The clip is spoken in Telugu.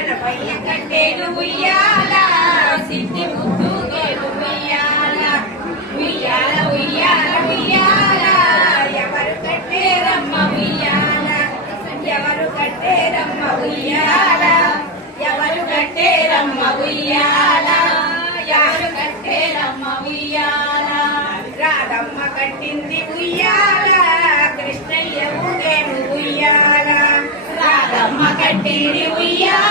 గణపయ్య కట్టేను ఉయ్యాల సిద్ధి బుద్ధుగేను ఉయ్యాల ఉయ్యాల ఉయ్యాల ఉయ్యాల ఎవరు కట్టేరమ్మ ఉయ్యాల ఎవరు కట్టేరమ్మ ఉయ్యాల ఎవరు కట్టేరమ్మ ఉయ్యాల ఎవరు కట్టేరమ్మ ఉయ్యాల రాధమ్మ కట్టింది ఉయ్యాల కృష్ణయ్య ఊగేను ఉయ్యాల రాధమ్మ కట్టింది ఉయ్యాల